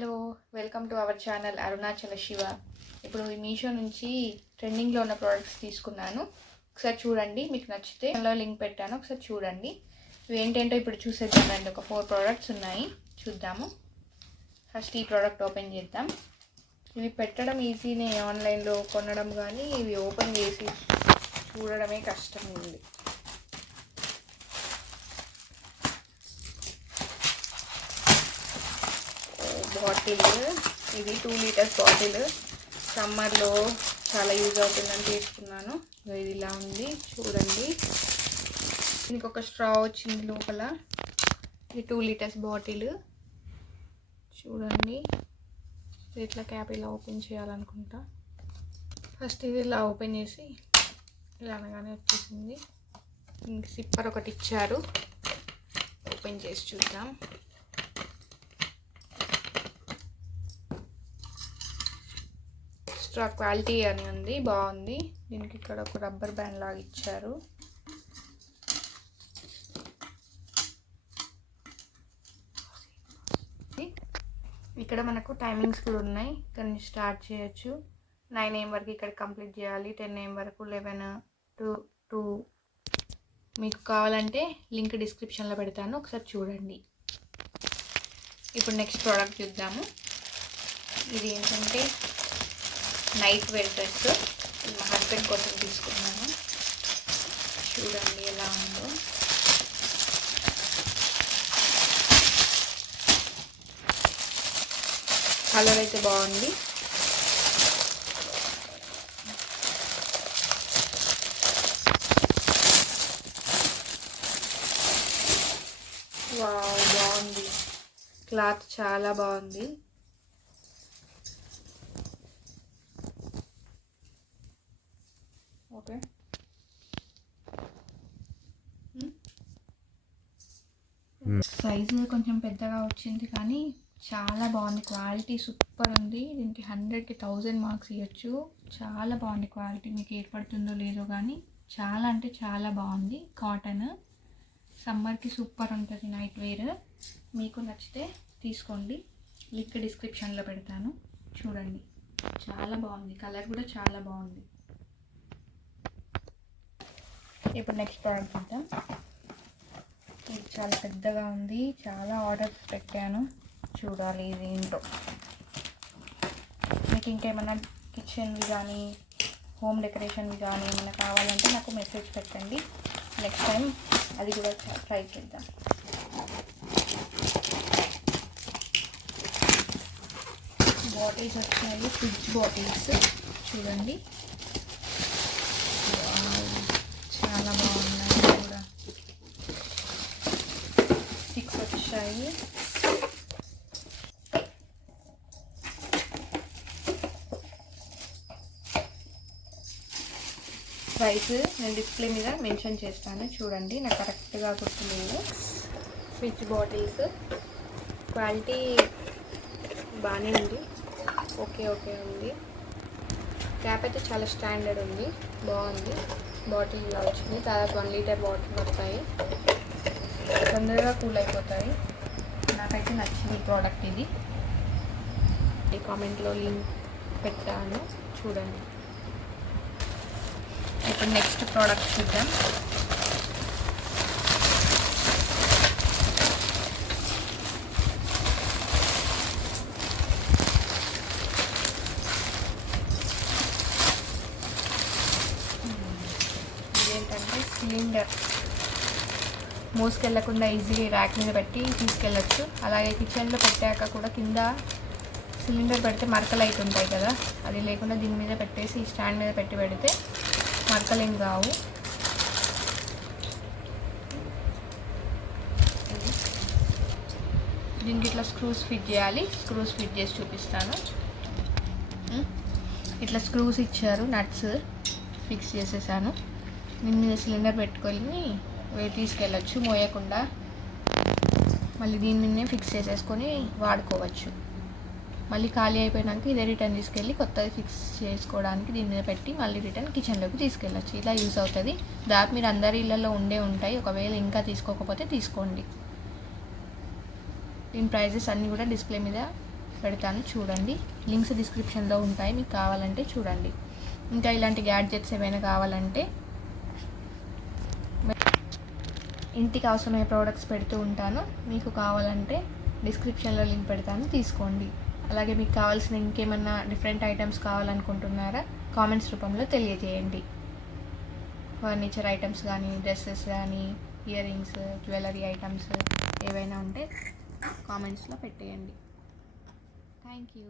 Hello, welcome to our channel Arunachala Shiva. ఇప్పుడు ఈ మీషో నుంచి ట్రెండింగ్లో ఉన్న ప్రోడక్ట్స్ తీసుకున్నాను. ఒకసారి చూడండి, మీకు నచ్చితే లింక్ పెట్టాను, ఒకసారి చూడండి. ఇవి ఏంటంటే ఇప్పుడు చూసేద్దామండి. ఒక 4 ప్రోడక్ట్స్ ఉన్నాయి, చూద్దాము. ఫస్ట్ ఈ ప్రోడక్ట్ ఓపెన్ చేద్దాం. ఇవి పెట్టడం ఈజీనే, ఆన్లైన్లో కొనడం, కానీ ఇవి ఓపెన్ చేసి చూడడమే కష్టం ఉంది. బాటిల్, ఇది 2 లీటర్స్ బాటిల్. సమ్మర్లో చాలా యూజ్ అవుతుందని తీసుకున్నాను. ఇది ఇలా ఉంది, చూడండి. దీనికి ఒక స్ట్రా వచ్చింది లోపల. ఇది 2 లీటర్స్ బాటిల్, చూడండి. ఇట్లా క్యాప్ ఇలా ఓపెన్ చేయాలనుకుంటా. ఫస్ట్ ఇది ఇలా ఓపెన్ చేసి ఇలా అనగానే వచ్చేసింది. దీనికి సిప్పర్ ఒకటి ఇచ్చారు, ఓపెన్ చేసి చూద్దాం. ఎక్స్ట్రా క్వాలిటీ అని ఉంది, బాగుంది. దీనికి ఇక్కడ ఒక రబ్బర్ బ్యాండ్ లాగా ఇచ్చారు. ఇక్కడ మనకు టైమింగ్స్ కూడా ఉన్నాయి. ఇక్కడ నుంచి స్టార్ట్ చేయొచ్చు. 9 AM వరకు ఇక్కడ కంప్లీట్ చేయాలి, 10 AM వరకు, 11 to 2. మీకు కావాలంటే లింక్ డిస్క్రిప్షన్లో పెడతాను, ఒకసారి చూడండి. ఇప్పుడు నెక్స్ట్ ప్రోడక్ట్ చూద్దాము. ఇది ఏంటంటే నైట్ వేర్ డ్రెస్. మా హస్బెండ్ కోసం తీసుకున్నాను, చూడండి ఎలా ఉందో. కలర్ అయితే బాగుంది. వావ్, బాగుంది. క్లాత్ చాలా బాగుంది. ఓకే, సైజు కొంచెం పెద్దగా వచ్చింది, కానీ చాలా బాగుంది. క్వాలిటీ సూపర్ ఉంది. దీనికి 100కి 1000 మార్క్స్ ఇవ్వచ్చు. చాలా బాగుంది క్వాలిటీ. మీకు ఏర్పడుతుందో లేదో కానీ చాలా అంటే చాలా బాగుంది. కాటన్, సమ్మర్కి సూపర్ ఉంటుంది నైట్ వేర్. మీకు నచ్చితే తీసుకోండి, లింక్ డిస్క్రిప్షన్లో పెడతాను, చూడండి. చాలా బాగుంది, కలర్ కూడా చాలా బాగుంది. ఇప్పుడు నెక్స్ట్ ప్రోడక్ట్ చూద్దాం. ఇది చాలా పెద్దగా ఉంది, చాలా ఆర్డర్స్ పెట్టాను, చూడాలి ఇది ఏంటో. మీకు ఇంకేమైనా కిచెన్వి కానీ హోమ్ డెకరేషన్వి కానీ ఏమైనా కావాలంటే నాకు మెసేజ్ పెట్టండి. నెక్స్ట్ టైం అది కూడా ట్రై చేద్దాం. బాటిల్స్ వచ్చాయి, ఫ్రిడ్జ్ బాటిల్స్, చూడండి. చాలా బాగున్నాయి కూడా. 6 వచ్చాయి. ప్రైస్ నేను డిస్ప్లే మీద మెన్షన్ చేస్తాను, చూడండి. నాకు కరెక్ట్గా గుర్తులేదు. ఫ్రిడ్జ్ బాటిల్స్ క్వాలిటీ బాగానే ఉంది, ఓకే ఉంది. క్యాప్ అయితే చాలా స్టాండర్డ్ ఉంది, బాగుంది. బాటిల్ ఇలా వచ్చింది. దాదాపు 1 లీటర్ బాటిల్ వస్తాయి, తొందరగా కూల్ అయిపోతాయి. నాకైతే నచ్చింది ప్రోడక్ట్ ఇది. ఈ కామెంట్లో లింక్ పెట్టాను, చూడండి. ఇప్పుడు నెక్స్ట్ ప్రోడక్ట్ చూద్దాం. ఇదేంటంటే సిలిండర్. మోసుకెళ్ళకుండా ఈజీగా ర్యాక్ మీద పెట్టి తీసుకెళ్ళచ్చు. అలాగే కిచెన్లో పెట్టాక కూడా కింద సిలిండర్ పెడితే మరకలు అవుతుంటాయి కదా, అది లేకుండా దీని మీద పెట్టేసి ఈ స్టాండ్ మీద పెట్టి పెడితే మరకలేం కావు. దీనికి ఇట్లా స్క్రూస్ ఫిట్ చేయాలి. స్క్రూస్ ఫిట్ చేసి చూపిస్తాను. ఇట్లా స్క్రూస్ ఇచ్చారు, నట్స్ ఫిక్స్ చేసేసాను. దీని మీద సిలిండర్ పెట్టుకొని తీసుకెళ్ళచ్చు మోయకుండా. మళ్ళీ దీని మీదనే ఫిక్స్ చేసేసుకొని వాడుకోవచ్చు. మళ్ళీ ఖాళీ అయిపోయినాక ఇదే రిటర్న్ తీసుకెళ్ళి కొత్తది ఫిక్స్ చేసుకోవడానికి దీని మీద పెట్టి మళ్ళీ రిటర్న్ కిచెన్లోకి తీసుకెళ్ళచ్చు. ఇలా యూజ్ అవుతుంది. దాదాపు మీరు అందరి ఇళ్ళల్లో ఉంటాయి. ఒకవేళ ఇంకా తీసుకోకపోతే తీసుకోండి. దీని ప్రైజెస్ అన్నీ కూడా డిస్ప్లే మీద పెడతాను చూడండి. లింక్స్ డిస్క్రిప్షన్లో ఉంటాయి, మీకు కావాలంటే చూడండి. ఇంకా ఇలాంటి గ్యాడ్జెట్స్ ఏమైనా కావాలంటే ఇంటికి అవసరమయ్యే ప్రోడక్ట్స్ పెడుతూ ఉంటాను, మీకు కావాలంటే డిస్క్రిప్షన్లో లింక్ పెడతాను, తీసుకోండి. అలాగే మీకు కావాల్సిన ఇంకేమన్నా డిఫరెంట్ ఐటమ్స్ కావాలనుకుంటున్నారా కామెంట్స్ రూపంలో తెలియజేయండి. ఫర్నిచర్ ఐటమ్స్ కానీ, డ్రెస్సెస్ కానీ, ఇయర్ రింగ్స్, జ్యువెలరీ ఐటమ్స్ ఏవైనా ఉంటే కామెంట్స్లో పెట్టేయండి. Thank you.